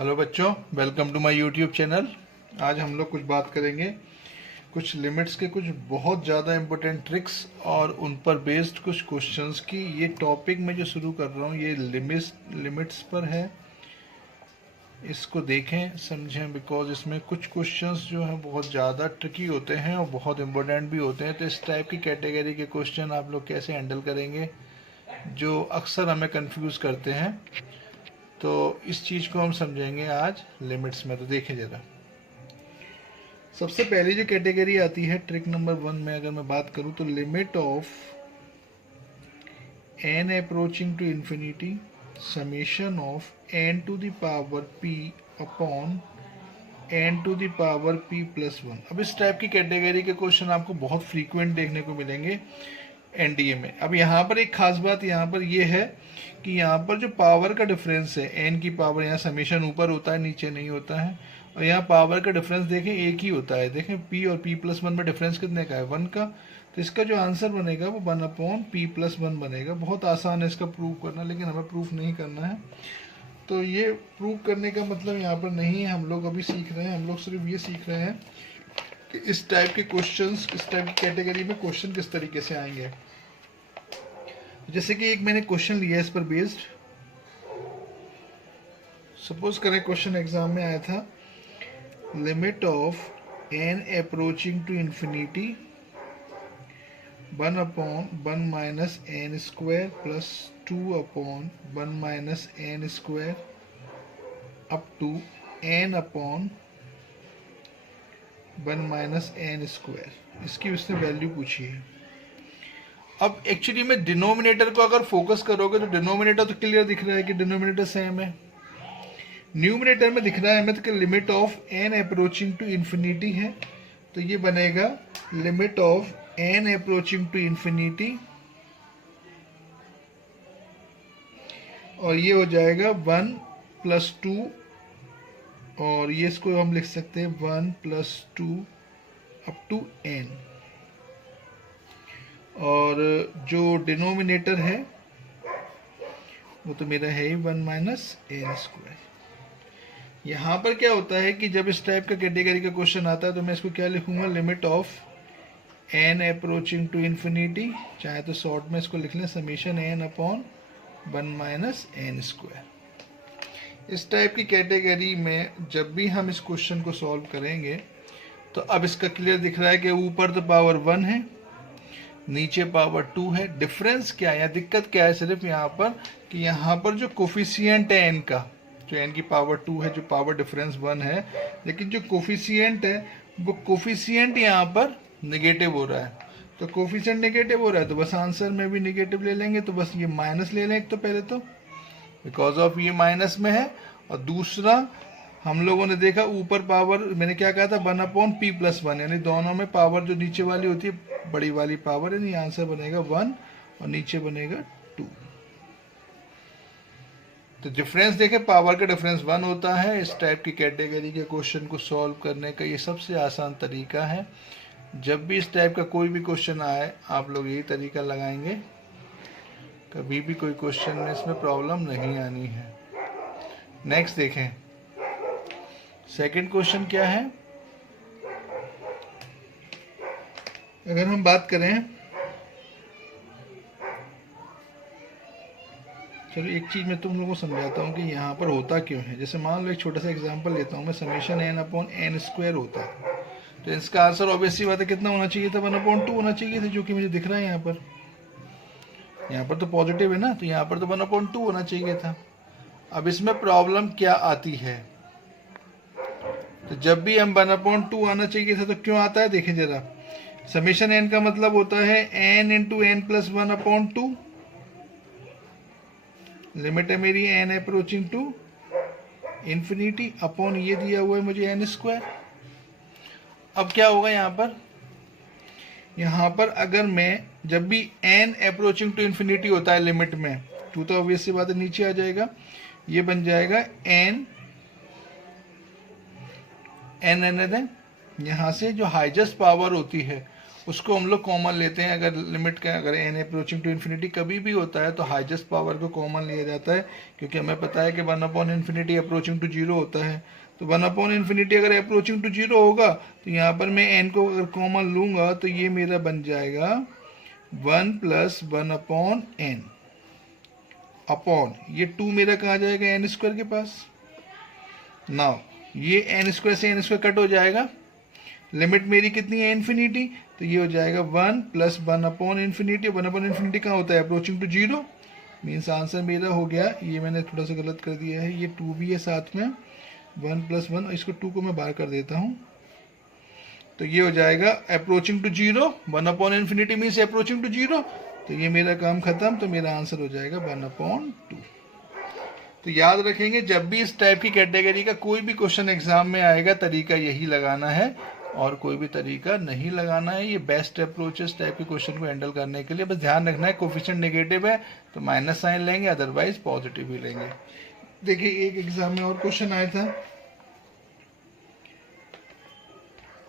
Hello बच्चों, welcome to my YouTube channel. आज हम लोग कुछ बात करेंगे कुछ लिमिट्स के कुछ बहुत ज़्यादा इम्पोर्टेंट ट्रिक्स और उन पर बेस्ड कुछ क्वेश्चंस की। ये टॉपिक मैं जो शुरू कर रहा हूँ ये लिमिट्स पर है। इसको देखें समझें, बिकॉज इसमें कुछ क्वेश्चंस जो हैं बहुत ज़्यादा ट्रिकी होते हैं और बहुत इम्पोर्टेंट भी होते हैं। तो इस टाइप की कैटेगरी के क्वेश्चन आप लोग कैसे हैंडल करेंगे जो अक्सर हमें कंफ्यूज करते हैं, तो इस चीज़ को हम समझेंगे आज लिमिट्स में। तो देखें ज़रा, सबसे पहली जो कैटेगरी आती है ट्रिक नंबर 1 में अगर मैं बात करूं तो limit of n approaching to infinity summation of n to the power p upon n to the power p plus 1। अब इस टाइप की कैटेगरी के क्वेश्चन आपको बहुत फ्रीक्वेंट देखने को मिलेंगे एनडीए में। अब यहाँ पर एक खास बात यहाँ पर ये है कि यहाँ पर जो पावर का डिफरेंस है, एन की पावर, यहाँ समेशन ऊपर होता है नीचे नहीं होता है, और यहाँ पावर का डिफरेंस देखें एक ही होता है। देखें पी और पी प्लस 1 में डिफरेंस कितने का है, 1 का। तो इसका जो आंसर बनेगा वो 1 अपॉन पी प्लस 1 बनेगा। बहुत आसान है इसका प्रूव करना, लेकिन हमें प्रूफ नहीं करना है। तो ये प्रूव करने का मतलब यहाँ पर नहीं है, हम लोग अभी सीख रहे हैं। हम लोग सिर्फ ये सीख रहे हैं कि इस टाइप के क्वेश्चंस, इस टाइप की कैटेगरी में क्वेश्चन किस तरीके से आएंगे। जैसे कि एक मैंने क्वेश्चन लिया है इस पर बेस्ड। सपोज करें क्वेश्चन एग्जाम में आया था, limit of n approaching to infinity 1 upon 1 minus n square plus 2 upon 1 minus n square up to n upon 1 minus n square. इसकी उसने वैल्यू पूछी है। अब एक्चुअली में डिनोमिनेटर को अगर फोकस करोगे तो डिनोमिनेटर तो क्लियर दिख रहा है कि डिनोमिनेटर सेम है। न्यूमिनेटर में दिख रहा है हमें तो limit of n approaching to infinity है, तो ये बनेगा limit of n approaching to infinity, और ये हो जाएगा 1 प्लस 2, और ये इसको हम लिख सकते हैं 1 प्लस 2 अप टू n। और जो डिनोमिनेटर है वो तो मेरा है ही 1 माइनस एन स्क्वायर। यहाँ पर क्या होता है कि जब इस टाइप का कैटेगरी का क्वेश्चन आता है तो मैं इसको क्या लिखूंगा, limit of n approaching to infinity, चाहे तो शॉर्ट में इसको लिख लें summation n upon 1 minus n square. इस टाइप की कैटेगरी में जब भी हम इस क्वेश्चन को सॉल्व करेंगे तो अब इसका क्लियर दिख रहा है कि ऊपर तो पावर 1 है, नीचे पावर 2 है। डिफरेंस क्या है, दिक्कत क्या है सिर्फ यहाँ पर कि यहाँ पर जो कोफिशिएंट है n का, जो n की पावर 2 है, जो पावर डिफरेंस 1 है, लेकिन जो कोफिशिएंट है वो कोफिशिएंट यहाँ पर नेगेटिव हो रहा है। तो कोफिशिएंट नेगेटिव हो रहा है तो बस आंसर में भी नेगेटिव ले लेंगे। तो बस ये माइनस ले लें एक तो पहले, तो बिकॉज ऑफ ये माइनस में है, और दूसरा हम लोगों ने देखा ऊपर पावर, मैंने क्या कहा था 1 अपॉन पी प्लस 1, यानी दोनों में पावर जो नीचे वाली होती है बड़ी वाली पावर, यानी आंसर बनेगा 1 और नीचे बनेगा 2। तो डिफरेंस देखें, पावर का डिफरेंस 1 होता है। इस टाइप की कैटेगरी के क्वेश्चन को सॉल्व करने का ये सबसे आसान तरीका है। जब भी इस टाइप का कोई भी क्वेश्चन आए आप लोग यही तरीका लगाएंगे, कभी भी कोई क्वेश्चन में इसमें प्रॉब्लम नहीं आनी है। नेक्स्ट देखें, सेकंड क्वेश्चन क्या है। अगर हम बात करें, चलो एक चीज मैं तुम लोगों को समझाता हूँ कि यहाँ पर होता क्यों है। जैसे मान लो एक छोटा सा एग्जांपल लेता हूँ मैं, summation n upon n square होता है, तो इसका आंसर ऑब्वियसली बात है कितना होना चाहिए था, 1 अपॉन 2 होना चाहिए था, जो कि मुझे दिख रहा है यहाँ पर। यहाँ पर तो पॉजिटिव है ना, तो यहाँ पर तो 1 अपॉन 2 होना चाहिए था। अब इसमें प्रॉब्लम क्या आती है, तो जब भी हम 1 अपॉन 2 आना चाहिए था तो क्यों आता है, देखें जरा। समेशन n का मतलब होता है n into n plus 1 upon 2। Limit है मेरी n approaching to infinity upon ये दिया हुआ है मुझे n स्क्वायर। अब क्या होगा यहाँ पर अगर मैं जब भी n अप्रोचिंग टू इंफिनिटी होता है लिमिट में, 2 तो ऑब्वियस सी बात है नीचे आ जाएगा, ये बन जाएगा n n। यहाँ से जो हाईएस्ट पावर होती है उसको हम लोग कॉमन लेते हैं। अगर लिमिट का अगर n अप्रोचिंग टू इन्फिनिटी कभी भी होता है तो हाईएस्ट पावर को कॉमन लिया जाता है, क्योंकि हमें पता है कि 1/इन्फिनिटी अप्रोचिंग टू जीरो होता है। तो 1/इन्फिनिटी अगर अप्रोचिंग टू जीरो होगा तो यहाँ पर मैं n को अगर कॉमन लूँगा तो ये मेरा बन जाएगा 1 + 1/n अपॉन ये 2 मेरा कहाँ जाएगा n² के पास। नाउ ये n² से n² कट हो जाएगा, लिमिट मेरी कितनी है इन्फिनिटी, तो ये हो जाएगा 1 + 1/इन्फिनिटी। 1/इन्फिनिटी कहाँ होता है approaching to zero, means answer मेरा हो गया, ये मैंने थोड़ा सा गलत कर दिया है, ये 2 भी है साथ में, 1 + 1, इसको 2 को मैं बाहर कर देता हूँ, तो ये हो जाएगा अप्रोचिंग टू जीरो, 1/इन्फिनिटी मीन्स अप्रोचिंग टू जीरो, तो ये मेरा काम खत्म, तो मेरा आंसर हो जाएगा 1/2। तो याद रखेंगे जब भी इस टाइप की कैटेगरी का कोई भी क्वेश्चन एग्जाम में आएगा तरीका यही लगाना है और कोई भी तरीका नहीं लगाना है। ये बेस्ट अप्रोच है इस टाइप के क्वेश्चन को हैंडल करने के लिए। बस ध्यान रखना है कोफिशिएंट नेगेटिव है तो माइनस साइन लेंगे, अदरवाइज पॉजिटिव ही लेंगे। देखिए एक एग्जाम में और क्वेश्चन आया था,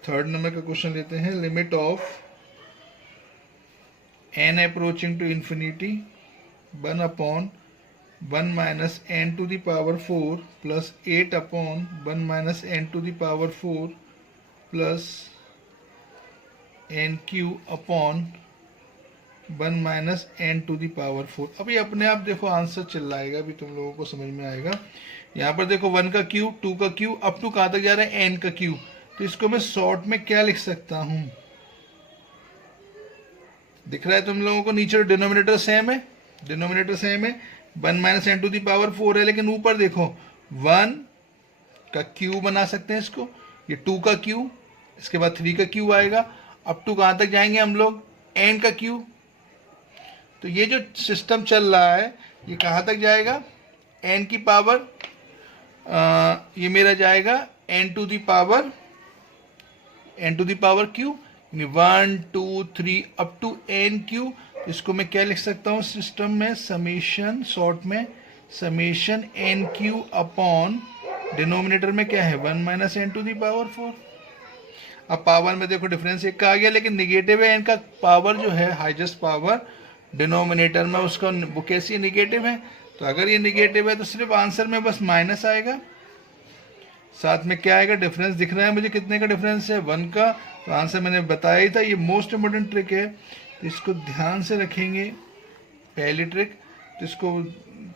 3rd नंबर का क्वेश्चन लेते हैं। Limit of n approaching to infinity 1/1 - n to the power 4 plus 8/1 - n to the power 4 plus nq upon 1 - n to the power 4। अभी अपने आप देखो आंसर चिल्लाएगा, अभी तुम लोगों को समझ में आएगा। यहाँ पर देखो 1 का क्यूब, 2 का क्यूब, अप टू कहाँ तक जा रहा है n का क्यूब, तो इसको मैं शॉर्ट में क्या लिख सकता हूँ, दिख रहा है तुम लोगों को, नीचे डिनोमिनेटर सेम है, डिनोमिनेटर सेम है, 1 - n to the power 4 है, लेकिन ऊपर देखो 1 का क्यूब बना सकते हैं इसको, ये 2 का क्यूब, इसके बाद 3 का क्यूब आएगा, अप टू कहाँ तक जाएंगे हम लोग n का क्यूब। तो ये जो सिस्टम चल रहा है ये कहाँ तक जाएगा, n की पावर ये मेरा जाएगा n to the power cube, 1 2 3 up to n cube. इसको मैं क्या लिख सकता हूँ सिस्टम में, समेशन, शॉर्ट में summation n cube upon denominator में क्या है 1 - n to the power 4। अब पावर में देखो डिफरेंस एक का आ गया, लेकिन निगेटिव है n का पावर जो है हाईएस्ट पावर डिनोमिनेटर में उसका वो कैसी निगेटिव है, तो अगर ये निगेटिव है तो सिर्फ आंसर में बस माइनस आएगा, साथ में क्या आएगा, डिफरेंस दिख रहा है मुझे कितने का डिफरेंस है 1 का, तो आंसर मैंने बताया ही था। ये मोस्ट इम्पोर्टेंट ट्रिक है, तो इसको ध्यान से रखेंगे, पहली ट्रिक, तो इसको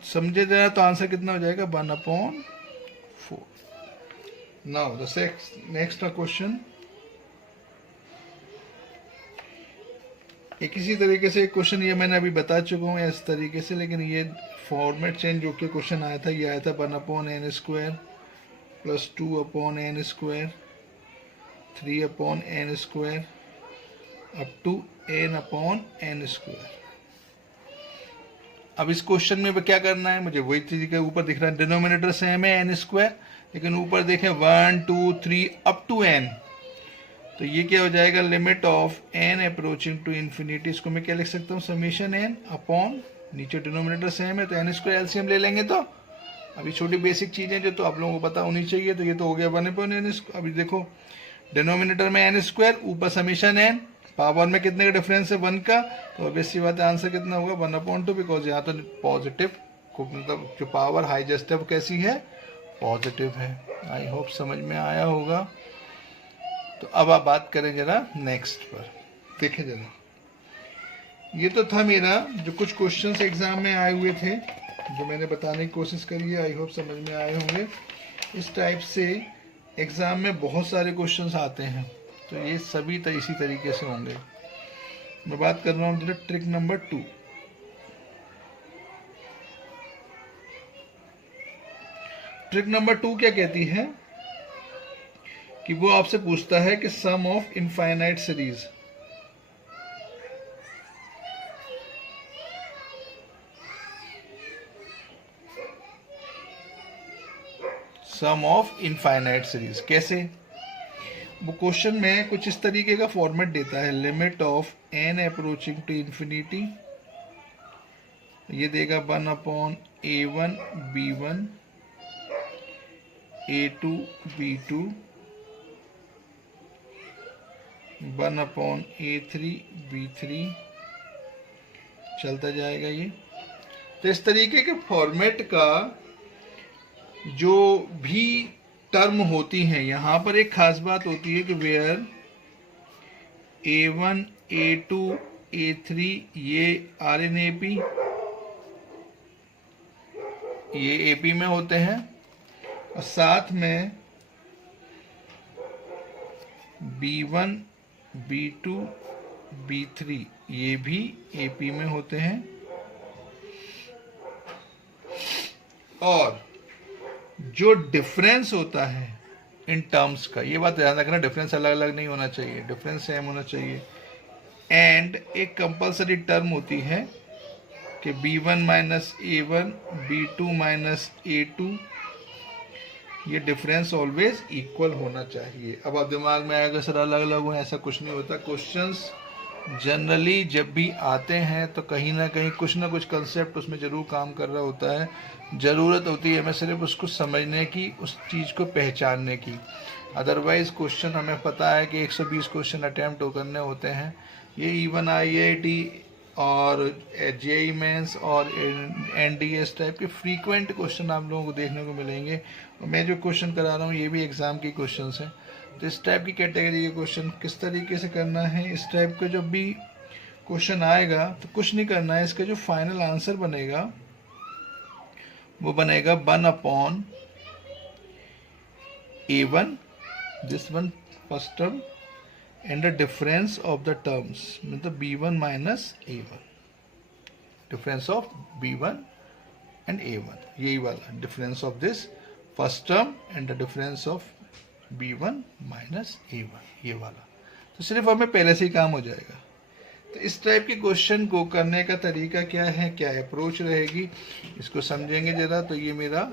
समझे जरा, तो आंसर कितना हो जाएगा 1/4। नाउ द नेक्स्ट क्वेश्चन, एक इसी तरीके से क्वेश्चन ये मैंने अभी बता चुका हूँ इस तरीके से, लेकिन ये फॉर्मेट चेंज जो कि क्वेश्चन आया था, ये आया था 1/n² plus 2/n², 3/n² up to n/n²। अब इस क्वेश्चन में क्या करना है, मुझे वही चीज के ऊपर दिख रहा है डिनोमिनेटर सेम है n², लेकिन ऊपर देखें 1 2 3 अप टू n, तो ये क्या हो जाएगा, limit of n approaching to infinity, इसको मैं क्या लिख सकता हूँ समेशन n अपॉन, नीचे डिनोमिनेटर सेम है तो n² एलसीएम ले लेंगे। तो अभी छोटी बेसिक चीजें जो तो आप लोगों को पता होनी चाहिए, तो ये तो हो गया 1/n। अभी देखो डिनोमिनेटर में n², ऊपर समेशन n, पावर में कितने का डिफरेंस है 1 का, तो ऑब्वियसली बात है आंसर कितना होगा 1/2, बिकॉज यहाँ तो पॉजिटिव मतलब जो पावर हाईएस्ट है वो कैसी है, पॉजिटिव है। आई होप समझ में आया होगा। तो अब आप बात करें जरा नेक्स्ट पर, देखें जरा, ये तो था मेरा जो कुछ क्वेश्चंस एग्जाम में आए हुए थे जो मैंने बताने की कोशिश करी है, आई होप समझ में आए होंगे। इस टाइप से एग्जाम में बहुत सारे क्वेश्चंस आते हैं, तो ये सभी इसी तरीके से होंगे। मैं बात कर रहा हूँ जरा ट्रिक नंबर 2। ट्रिक नंबर 2 क्या कहती है कि वो आपसे पूछता है कि sum of infinite series, sum of infinite series कैसे, वो क्वेश्चन में कुछ इस तरीके का फॉर्मेट देता है, limit of n approaching to infinity, ये देगा 1/a1 b1 a2 b2, 1/A3B3 चलता जाएगा ये। तो इस तरीके के फॉर्मेट का जो भी टर्म होती हैं, यहाँ पर एक खास बात होती है कि वेयर A1 A2 A3 ये आर इन AP, ये AP में होते हैं, और साथ में B1 B2 B3 ये भी AP में होते हैं। और जो डिफरेंस होता है इन टर्म्स का, ये बात ध्यान रखना, डिफरेंस अलग अलग नहीं होना चाहिए, डिफरेंस सेम होना चाहिए। एंड एक कंपलसरी टर्म होती है कि B1 minus A1 B2 minus A2, ये डिफरेंस ऑलवेज इक्वल होना चाहिए। अब आप दिमाग में आएगा सर अलग अलग हो, ऐसा कुछ नहीं होता। क्वेश्चंस जनरली जब भी आते हैं तो कहीं ना कहीं कुछ ना कुछ कंसेप्ट उसमें ज़रूर काम कर रहा होता है। ज़रूरत होती है हमें सिर्फ उसको समझने की, उस चीज़ को पहचानने की। अदरवाइज़ क्वेश्चन हमें पता है कि 120 क्वेश्चन अटैम्प्ट करने होते हैं। ये इवन IIT और JEE मेंस और NDS टाइप के फ्रीक्वेंट क्वेश्चन आप लोगों को देखने को मिलेंगे। और मैं जो क्वेश्चन करा रहा हूँ ये भी एग्ज़ाम के क्वेश्चन हैं। तो इस टाइप की कैटेगरी के क्वेश्चन किस तरीके से करना है, इस टाइप का जब भी क्वेश्चन आएगा तो कुछ नहीं करना है, इसका जो फाइनल आंसर बनेगा वो बनेगा 1/A1, this one first term, and the difference of the terms मतलब B1 minus A1, difference of B1 and A1, यही वाला difference of this first term and the difference of B1 minus A1, ये वाला। तो सिर्फ हमें पहले से ही काम हो जाएगा। तो इस टाइप के क्वेश्चन को करने का तरीका क्या है, क्या अप्रोच रहेगी, इसको समझेंगे जरा। तो ये मेरा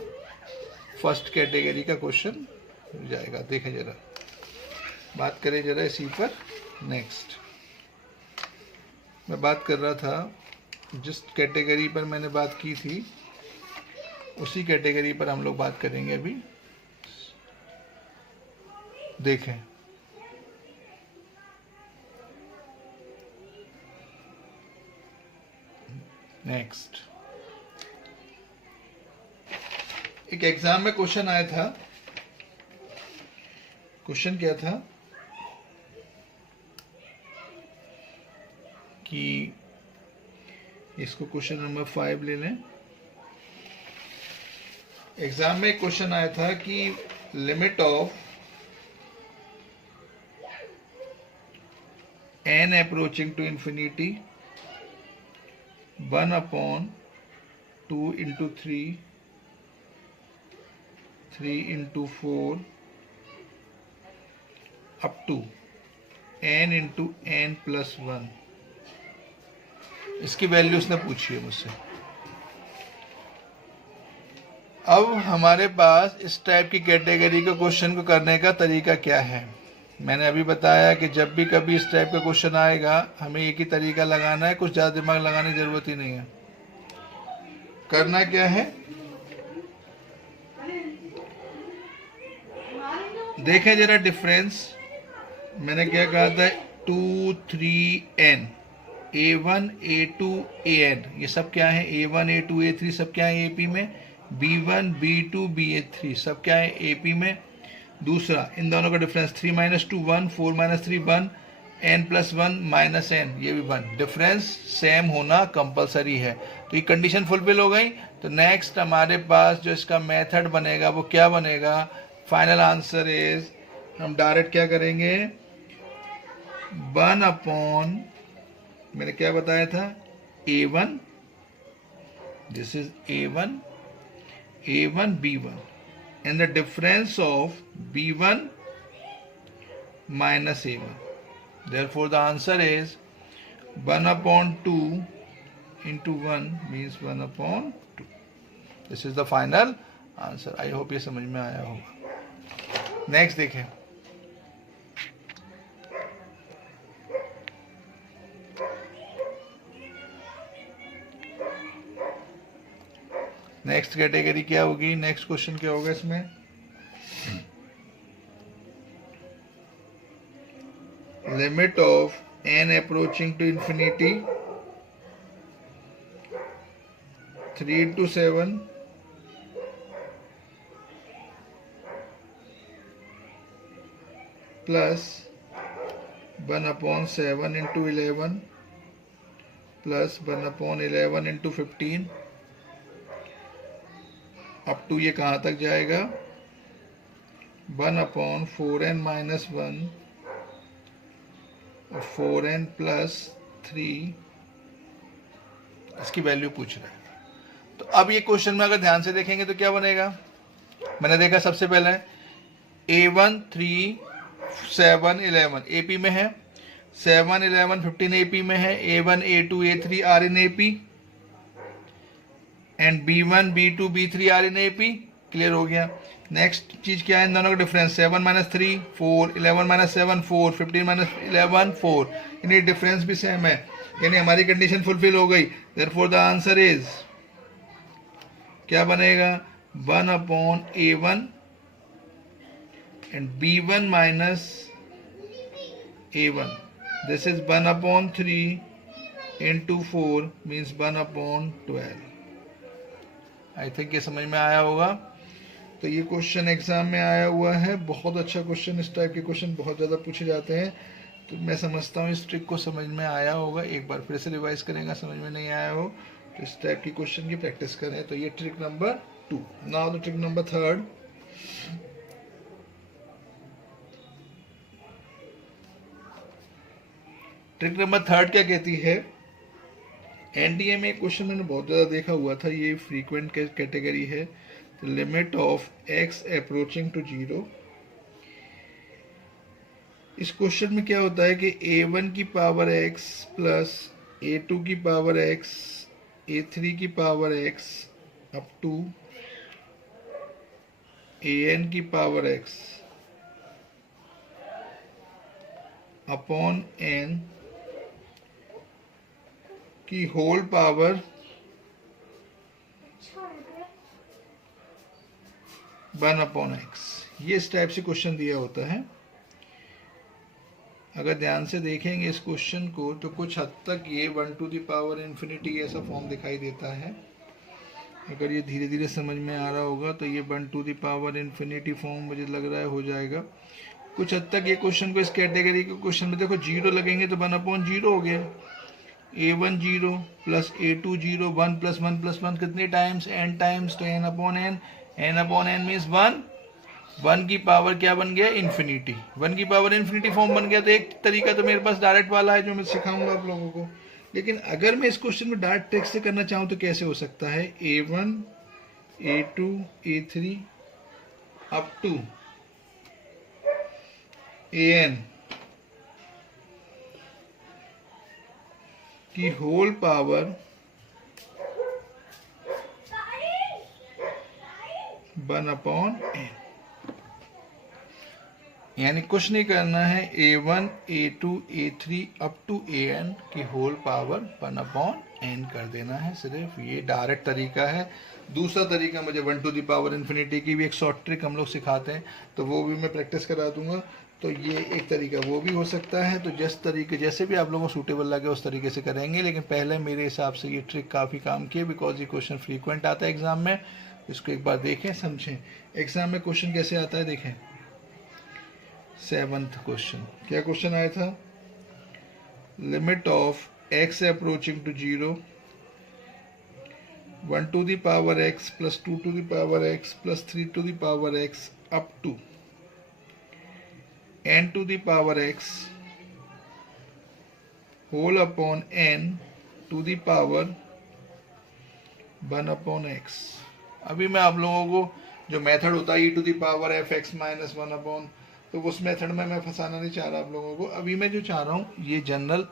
फर्स्ट कैटेगरी का क्वेश्चन हो जाएगा। देखें जरा, बात करें जरा इसी पर। नेक्स्ट मैं बात कर रहा था, जिस कैटेगरी पर मैंने बात की थी उसी कैटेगरी पर हम लोग बात करेंगे अभी। देखें, नेक्स्ट एक एग्जाम में क्वेश्चन आया था। क्वेश्चन क्या था कि इसको क्वेश्चन नंबर 5 ले लें। एग्जाम में एक क्वेश्चन आया था कि limit of n approaching to infinity 1/2 into 3 into 4 up to n into n plus 1, इसकी वैल्यू उसने पूछी है मुझसे। अब हमारे पास इस टाइप की कैटेगरी के क्वेश्चन को करने का तरीका क्या है। मैंने अभी बताया कि जब भी कभी इस टाइप का क्वेश्चन आएगा हमें एक ही तरीका लगाना है, कुछ ज़्यादा दिमाग लगाने की ज़रूरत ही नहीं है। करना क्या है, देखें जरा डिफरेंस। मैंने क्या कहा था, 2 3n, A1 A2 AN, ये सब क्या है, A1 A2 A3 सब क्या है AP में, B1 B2 BA3 सब क्या है AP में। दूसरा, इन दोनों का डिफरेंस 3 - 2 1, 4 - 3 1, n + 1 - n, ये भी 1। डिफरेंस सेम होना कंपलसरी है। तो ये कंडीशन फुलफिल हो गई। तो नेक्स्ट हमारे पास जो इसका मेथड बनेगा वो क्या बनेगा, फाइनल आंसर इज, हम डायरेक्ट क्या करेंगे, 1/, मैंने क्या बताया था, A1, this is A1 B1, and the difference of B1 minus A1. Therefore, the answer is 1/2 into 1 means 1/2. This is the final answer. I hope ये समझ में आया होगा। नेक्स्ट देखें, नेक्स्ट कैटेगरी क्या होगी, नेक्स्ट क्वेश्चन क्या होगा इसमें। limit of n approaching to infinity 3 into 7 plus 1 upon 7 into 11 plus 1 upon 11 into 15 up to ये कहाँ तक जाएगा 1 upon 4n minus 1 और 4n plus 3 इसकी वैल्यू पूछ रहा है। तो अब ये क्वेश्चन में अगर ध्यान से देखेंगे तो क्या बनेगा, मैंने देखा सबसे पहले A1 3 7 11 AP में है, 7 11 15 AP में है, A1 A2 A3 are in AP and B1 B2 B3 are in AP। Clear हो गया। नेक्स्ट चीज क्या है, इन दोनों का डिफरेंस 7 माइनस 3 4, 11 माइनस 7 4, 15 माइनस 11 4, यानी डिफरेंस भी सेम है, यानी हमारी कंडीशन फुलफिल हो गई। देयरफॉर द आंसर इज क्या बनेगा 1 upon A1 and B1 minus A1, this is 1 upon 3 into 4 means 1 upon 12। I think ये समझ में आया होगा। तो ये क्वेश्चन एग्जाम में आया हुआ है, बहुत अच्छा क्वेश्चन, इस टाइप के क्वेश्चन बहुत ज़्यादा पूछे जाते हैं। तो मैं समझता हूँ इस ट्रिक को समझ में आया होगा। एक बार फिर से रिवाइज करेंगे, समझ में नहीं आया हो तो इस टाइप की क्वेश्चन की प्रैक्टिस करें। तो ये trick number 2। Now the trick number 3। Trick number 3 क्या कहती है, एनडीए में क्वेश्चन मैंने बहुत ज़्यादा देखा हुआ था, ये फ्रीक्वेंट कैटेगरी है। Limit of x approaching to 0। इस क्वेश्चन में क्या होता है कि a1 की पावर x प्लस a2 की पावर x a3 की power x up to an की पावर x अपॉन n की होल पावर 1 अपॉन x, ये इस टाइप से क्वेश्चन दिया होता है। अगर ध्यान से देखेंगे इस क्वेश्चन को तो कुछ हद तक ये 1 टू द पावर इन्फिनिटी ऐसा फॉर्म दिखाई देता है। अगर ये धीरे धीरे समझ में आ रहा होगा तो ये 1 to the power infinity form मुझे लग रहा है हो जाएगा कुछ हद तक। ये क्वेश्चन को इस कैटेगरी के क्वेश्चन में देखो 0 लगेंगे तो 1 अपॉन 0 हो गया, a1 0 plus a2 0, 1 plus 1 plus 1 कितने टाइम्स n टाइम्स, तो n अपॉन n मीन्स 1 की पावर क्या बन गया इन्फिनिटी, 1 की पावर इन्फिनिटी फॉर्म बन गया। तो एक तरीका तो मेरे पास डायरेक्ट वाला है जो मैं सिखाऊंगा आप लोगों को, लेकिन अगर मैं इस क्वेश्चन में डायरेक्ट ट्रिक से करना चाहूँ तो कैसे हो सकता है, a1 a2 a3 up to an की होल पावर 1 अपॉन n, यानी कुछ नहीं करना है, a1 a2 a3 up to an की होल पावर 1 अपॉन n कर देना है सिर्फ। ये डायरेक्ट तरीका है। दूसरा तरीका मुझे 1 टू द पावर इन्फिनिटी की भी एक शॉर्ट ट्रिक हम लोग सिखाते हैं, तो वो भी मैं प्रैक्टिस करा दूंगा। तो ये एक तरीका वो भी हो सकता है। तो जिस तरीके जैसे भी आप लोगों को सूटेबल लगे उस तरीके से करेंगे, लेकिन पहले मेरे हिसाब से ये ट्रिक काफ़ी काम किए, बिकॉज ये क्वेश्चन फ्रीक्वेंट आता है एग्जाम में। इसको एक बार देखें समझें, एग्जाम में क्वेश्चन कैसे आता है देखें। 7th क्वेश्चन, क्या क्वेश्चन आया था, limit of x approaching to 0 1 to the power x plus 2 to the power x plus 3 to the power x up to n to the power x whole upon n to the power 1 upon x। अभी मैं आप लोगों को जो method होता है e to the power fx minus 1 upon, तो उस मेथड में मैं फंसाना नहीं चाह रहा आप लोगों को। अभी मैं जो चाह रहा हूँ ये जनरल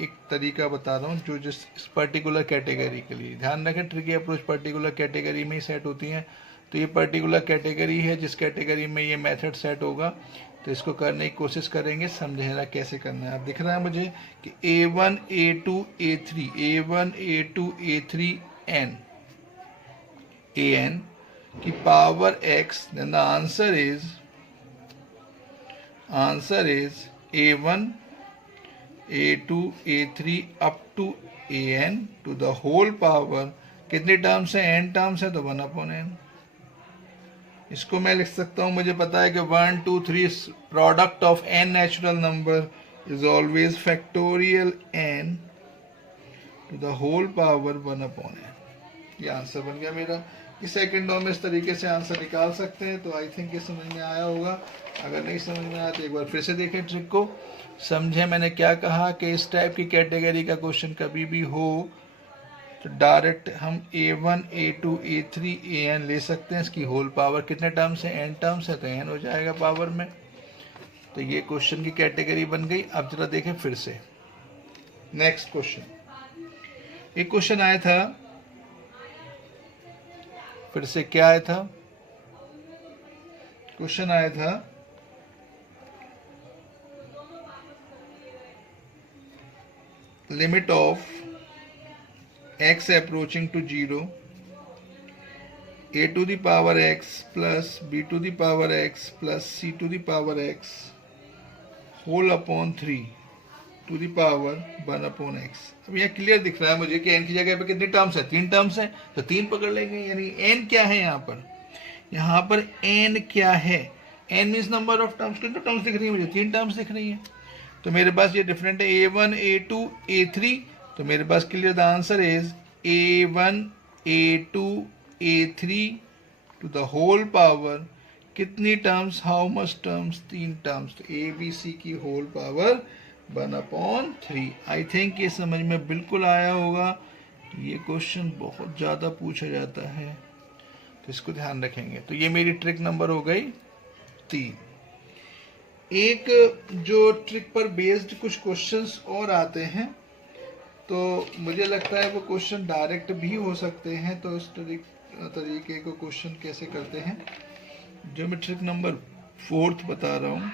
एक तरीका बता रहा हूँ जो जिस पर्टिकुलर कैटेगरी के लिए। ध्यान रखें ट्रिकी अप्रोच पर्टिकुलर कैटेगरी में ही सेट होती हैं। तो ये पर्टिकुलर कैटेगरी है, जिस कैटेगरी में ये मेथड सेट होगा तो इसको करने की कोशिश करेंगे, समझेगा कैसे करना है। अब दिख रहा है मुझे कि a1 a2 a3 a1 a2 a3 n an की power x, then the answer is a1 a2 a3 up to an to the whole power, कितने टर्म्स है, n टर्म्स है तो 1/n। इसको मैं लिख सकता हूं, मुझे पता है कि 1 2 3 product of n natural number is always factorial n to the whole power 1/n। ये आंसर बन गया मेरा। इस सेकंड में इस तरीके से आंसर निकाल सकते हैं। तो आई थिंक ये समझ में आया होगा। अगर नहीं समझ में आया तो एक बार फिर से देखें ट्रिक को, समझे मैंने क्या कहा कि इस टाइप की कैटेगरी का क्वेश्चन कभी भी हो तो डायरेक्ट हम a1 a2 a3 an ले सकते हैं। इसकी होल पावर कितने टर्म्स है, n टर्म्स है तो n हो जाएगा पावर में। तो ये क्वेश्चन की कैटेगरी बन गई। अब जरा देखें फिर से नेक्स्ट क्वेश्चन। एक क्वेश्चन आया था, फिर से क्या आया था, क्वेश्चन आया था limit of x approaching to 0 a to the power x plus b to the power x plus c to the power x whole upon 3 to the power 1/x। अब यहाँ क्लियर दिख रहा है मुझे कि n की जगह पे कितने टर्म्स है, 3 टर्म्स है तो 3 पकड़ लेंगे। यानी n क्या है यहाँ पर n क्या है, n means number of terms. कितने टर्म्स दिख रही है मुझे, 3 टर्म्स दिख रही है। तो मेरे पास ये डिफरेंट है a1 a2 a3। तो मेरे पास clear the answer is a1 a2 a3 to the whole power कितनी terms, how much terms, 3 terms. तो ए बी सी की होल पावर 1/3। आई थिंक ये समझ में बिल्कुल आया होगा। ये क्वेश्चन बहुत ज़्यादा पूछा जाता है तो इसको ध्यान रखेंगे। तो ये मेरी ट्रिक नंबर हो गई 3। एक जो ट्रिक पर बेस्ड कुछ क्वेश्चंस और आते हैं तो मुझे लगता है वो क्वेश्चन डायरेक्ट भी हो सकते हैं। तो इस तरीके को क्वेश्चन कैसे करते हैं जो मैं ट्रिक नंबर 4 बता रहा हूँ,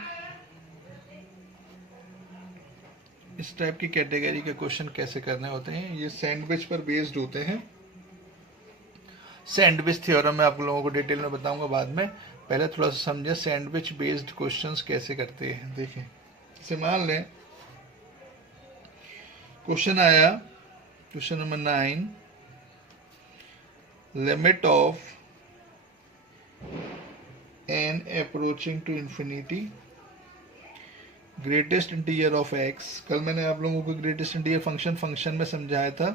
इस टाइप की कैटेगरी के क्वेश्चन कैसे करने होते हैं। ये सैंडविच पर बेस्ड होते हैं। सैंडविच थ्योरम मैं आप लोगों को डिटेल में बताऊंगा बाद में। पहले थोड़ा सा समझे सैंडविच बेस्ड क्वेश्चंस कैसे करते हैं। देखें, जैसे मान लें क्वेश्चन आया, question number 9, limit of n approaching to infinity greatest integer of x। कल मैंने आप लोगों को ग्रेटेस्ट इंटीजर फंक्शन में समझाया था,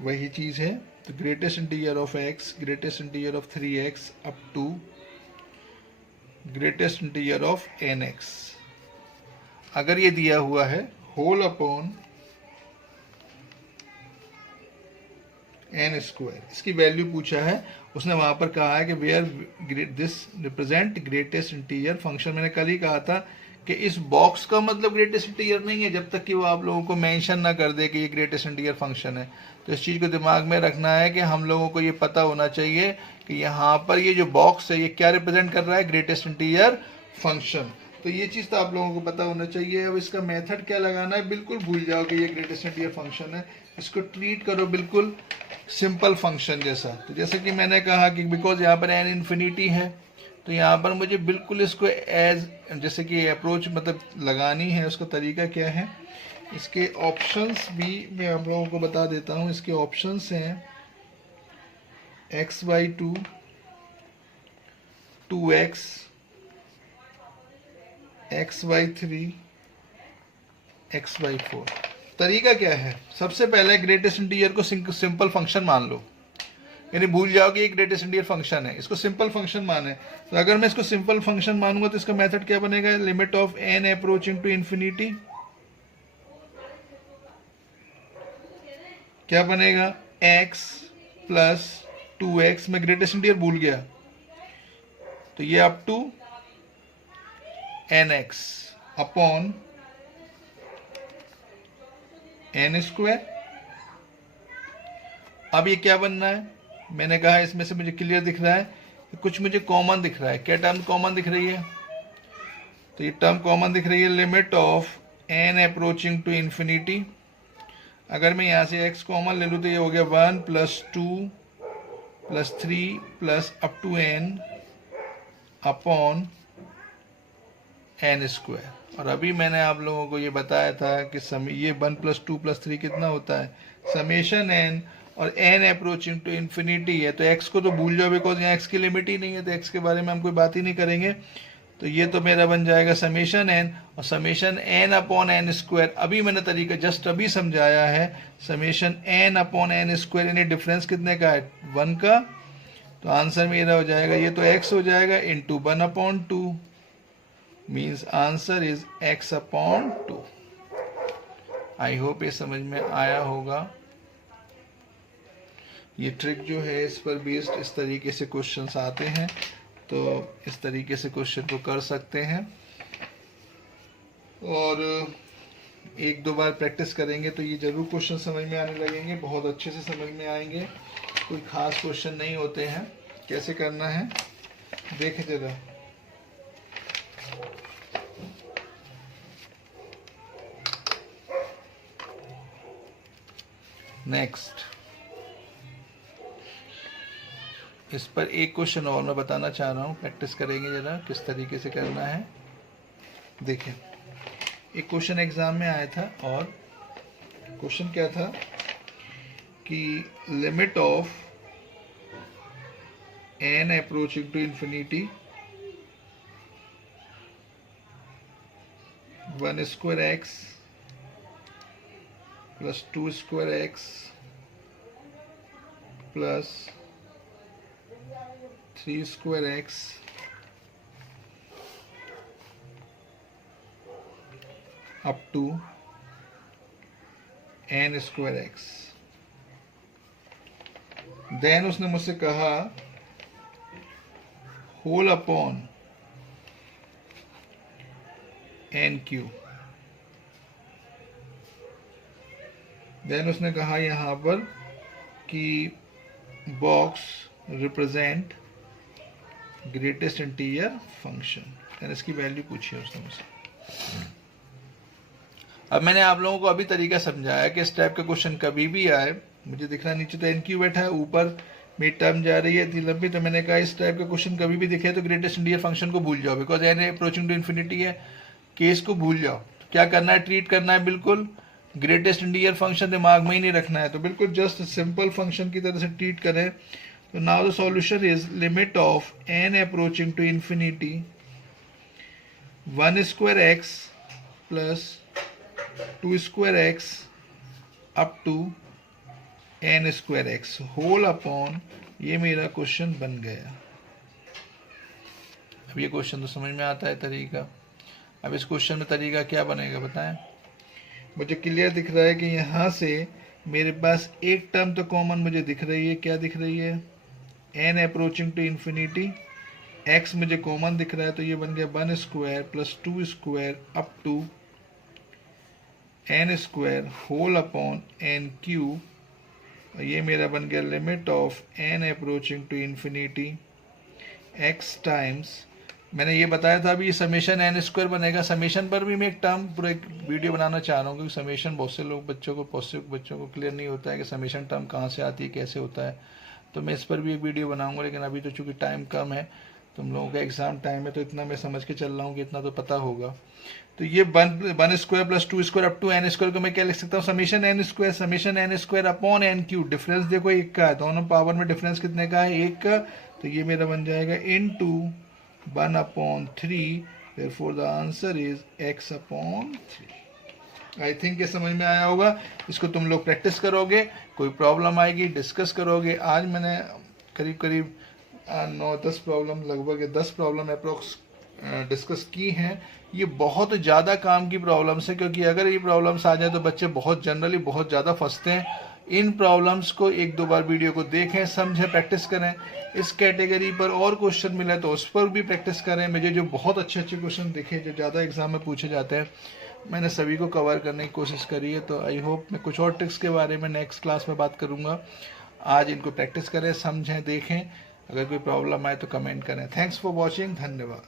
वही चीज़ है। तो greatest integer of x, greatest integer of 3x up to greatest integer of nx। अगर ये दिया हुआ है होल अपॉन n स्क्वायर, इसकी वैल्यू पूछा है। उसने वहां पर कहा है कि where this represent greatest integer function. मैंने कल ही कहा था कि इस बॉक्स का मतलब ग्रेटेस्ट इंटीजर नहीं है जब तक कि वो आप लोगों को मेंशन ना कर दे कि ये ग्रेटेस्ट इंटीजर फंक्शन है। तो इस चीज़ को दिमाग में रखना है कि हम लोगों को ये पता होना चाहिए कि यहाँ पर ये जो बॉक्स है ये क्या रिप्रेजेंट कर रहा है, ग्रेटेस्ट इंटीजर फंक्शन। तो ये चीज़ तो आप लोगों को पता होना चाहिए। अब इसका मेथड क्या लगाना है बिल्कुल भूल जाओ कि ये ग्रेटेस्ट इंटीजर फंक्शन है। इसको ट्रीट करो बिल्कुल सिंपल फंक्शन जैसा। तो जैसे कि मैंने कहा कि बिकॉज यहाँ पर n इन्फिनिटी है तो यहाँ पर मुझे बिल्कुल इसको एज जैसे कि अप्रोच मतलब लगानी है। उसका तरीका क्या है, इसके ऑप्शंस भी मैं आप लोगों को बता देता हूँ। इसके ऑप्शंस हैं x/2, 2x, x/3, x/4। तरीका क्या है, सबसे पहले ग्रेटेस्ट इंटीजर को सिंपल फंक्शन मान लो, यानी भूल जाओ कि ये ग्रेटेस्ट इंटीजर फंक्शन है, इसको सिंपल फंक्शन माने। तो अगर मैं इसको सिंपल फंक्शन मानूंगा तो इसका मेथड क्या बनेगा, limit of n approaching to infinity क्या बनेगा, x प्लस 2x। मैं ग्रेटेस्ट इंटीजर भूल गया तो ये up to nx upon n square. अब ये क्या बनना है, मैंने कहा इसमें से मुझे क्लियर दिख रहा है कुछ मुझे कॉमन दिख रहा है। क्या टर्म कॉमन दिख रही है, तो ये टर्म कॉमन दिख रही है limit of n approaching to infinity. अगर मैं यहाँ से x कॉमन ले लूँ तो ये हो गया 1 plus 2 plus 3 plus up to n upon n square. और अभी मैंने आप लोगों को ये बताया था कि ये 1 + 2 + 3 कितना होता है, समेशन एन, और एन अप्रोचिंग टू इन्फिनिटी है, तो एक्स को तो भूल जाओ बिकॉज यहाँ एक्स की लिमिट ही नहीं है, तो एक्स के बारे में हम कोई बात ही नहीं करेंगे। तो ये तो मेरा बन जाएगा समेशन एन, और summation n upon n square, अभी मैंने तरीका जस्ट अभी समझाया है, summation n upon n square, यानी डिफरेंस कितने का है, 1 का। तो आंसर मेरा हो जाएगा, ये तो x हो जाएगा into 1/2, means answer is x/2। I hope ये समझ में आया होगा। ये ट्रिक जो है इस पर बेस्ड इस तरीके से क्वेश्चंस आते हैं, तो इस तरीके से क्वेश्चन को कर सकते हैं, और 1-2 बार प्रैक्टिस करेंगे तो ये जरूर क्वेश्चन समझ में आने लगेंगे, बहुत अच्छे से समझ में आएंगे। कोई खास क्वेश्चन नहीं होते हैं। कैसे करना है देखें जरा। नेक्स्ट, इस पर एक क्वेश्चन और मैं बताना चाह रहा हूँ, प्रैक्टिस करेंगे जरा किस तरीके से करना है। देखें, एक क्वेश्चन एग्जाम में आया था, और क्वेश्चन क्या था कि limit of n approaching to infinity 1 square x plus 2 square x plus 3 square x up to n square x। Then उसने मुझसे कहा whole upon n cube. Then उसने कहा यहां पर कि box represent greatest integer function, then इसकी value पूछी उसने मुझसे। अब मैंने आप लोगों को अभी तरीका समझाया कि इस टाइप का क्वेश्चन कभी भी आए, मुझे दिख रहा नीचे तो एन क्यू बैठा है, ऊपर मिड टर्म जा रही है इतनी लंबी, तो मैंने कहा इस टाइप का क्वेश्चन कभी भी दिखे तो ग्रेटेस्ट इंटीजर फंक्शन को भूल जाओ, because n approaching to infinity है, केस को भूल जाओ। तो क्या करना है, ट्रीट करना है बिल्कुल ग्रेटेस्ट इंटीजर फंक्शन, दिमाग में ही नहीं रखना है, तो बिल्कुल जस्ट सिंपल फंक्शन की तरह से ट्रीट करें। तो now the solution is limit of n approaching to infinity 1 square x plus 2 square x up to n square x whole upon, ये मेरा क्वेश्चन बन गया। अब ये क्वेश्चन तो समझ में आता है तरीका। अब इस क्वेश्चन में तरीका क्या बनेगा बताएं। मुझे क्लियर दिख रहा है कि यहाँ से मेरे पास एक टर्म तो कॉमन मुझे दिख रही है, क्या दिख रही है, n approaching to infinity, x मुझे कॉमन दिख रहा है, तो ये बन गया 1 square plus 2 square up to n square whole upon n cube. ये मेरा बन गया limit of n approaching to infinity x times, मैंने ये बताया था अभी, समेशन n स्क्वायर बनेगा। समेशन पर भी मैं एक टर्म पूरा एक वीडियो बनाना चाह रहा हूँ, क्योंकि समेशन बहुत से लोग बच्चों को क्लियर नहीं होता है कि समेशन टर्म कहाँ से आती है, कैसे होता है, तो मैं इस पर भी एक वीडियो बनाऊंगा। लेकिन अभी तो चूँकि टाइम कम है, तुम लोगों का एग्जाम टाइम है, तो इतना मैं समझ के चल रहा हूँ कि इतना तो पता होगा। तो ये 1 square plus 2 square up to n square को मैं क्या लिख सकता हूँ, summation n square upon n cube. Difference देखो एक का है, दोनों पावर में डिफरेंस कितने का है, एक का, तो ये मेरा बन जाएगा into 1/3, therefore the answer is x/3। I think ये समझ में आया होगा। इसको तुम लोग प्रैक्टिस करोगे, कोई प्रॉब्लम आएगी डिस्कस करोगे। आज मैंने करीब 9-10 प्रॉब्लम, लगभग 10 प्रॉब्लम अप्रोक्स डिस्कस की हैं। ये बहुत ज़्यादा काम की प्रॉब्लम्स है, क्योंकि अगर ये प्रॉब्लम्स आ जाए तो बच्चे बहुत जनरली बहुत ज़्यादा फंसते हैं। इन प्रॉब्लम्स को 1-2 बार वीडियो को देखें, समझें, प्रैक्टिस करें। इस कैटेगरी पर और क्वेश्चन मिले तो उस पर भी प्रैक्टिस करें। मुझे जो बहुत अच्छे क्वेश्चन दिखे, जो ज़्यादा एग्जाम में पूछे जाते हैं, मैंने सभी को कवर करने की कोशिश करी है। तो आई होप मैं कुछ और ट्रिक्स के बारे में नेक्स्ट क्लास में बात करूँगा। आज इनको प्रैक्टिस करें, समझें, देखें। अगर कोई प्रॉब्लम आए तो कमेंट करें। थैंक्स फॉर वॉचिंग, धन्यवाद।